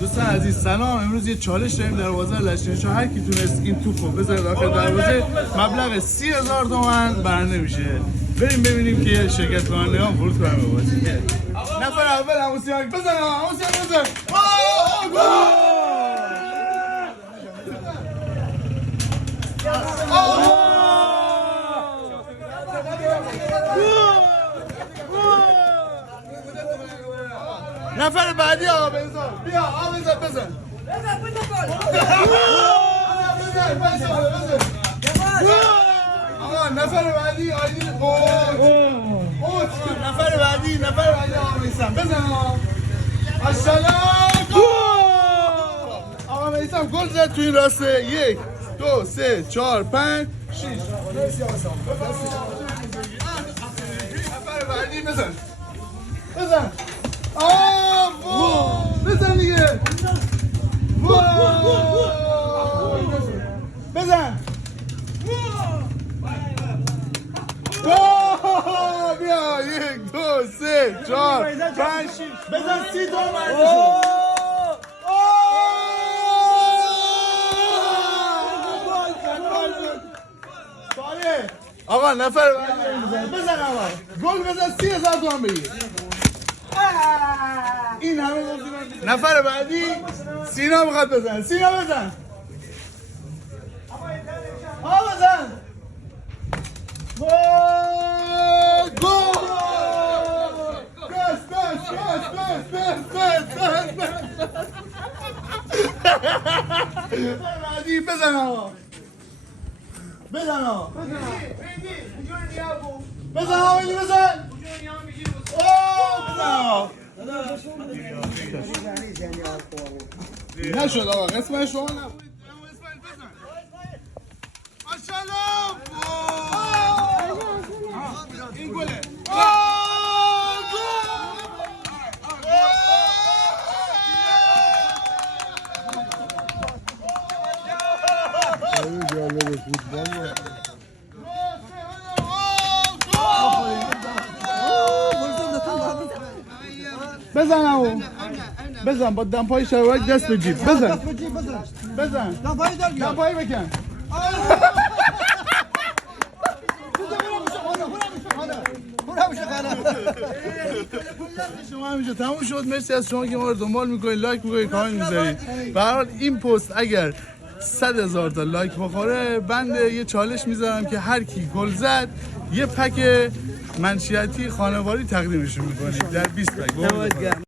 دوستان عزیز سلام. امروز یه چالش داریم در بازار لشکرشاه. هر کی تونست این توپو بذاره داخل دروازه مبلغ 30,000 تومان برنده میشه. بریم ببینیم که شرکت کنندگان ورود کنن به بازی. نفر اول هموسیان بزن. هموسیان بزن. نفر بعدی آقا بزن. بیا آقا بزن. بزن آقا نفر بعدی آیدین اوت. نفر بعدی آقا میسم بزن. ماشاءالله آقا میسم گل زد توی این راسته. 1 2 3 4 5 6. نفر بعدی بزن. بزن دیگه. بزن. بیا 1 2 3 4 5 6. بزن 30 تومن. آقا نفر بزن. آقا گل بزن 30,000 تومن بگیر. این همه نفر بعدی سینا میخواد بزن. سینا بزن. بزن. گل. بعدی بزن. آقا بزن. آقا بزن. نشد آقا قسمت شما نبود. ماشاءالله این گله. بزن. بزن با دمپای شلوارک دست به جیب. بزن. دمپایی بکن. شما همیشه تموم شد. مرسی از شما که ما رو دنبال میکنید، لایک میکنید، کامنت میذارید. به هر حال این پست اگر 100,000 تا لایک بخوره بنده یه چالش میذارم که هر کی گل زد یه پک منشیتی خانواری تقدیمشون میکنید در 20 پک.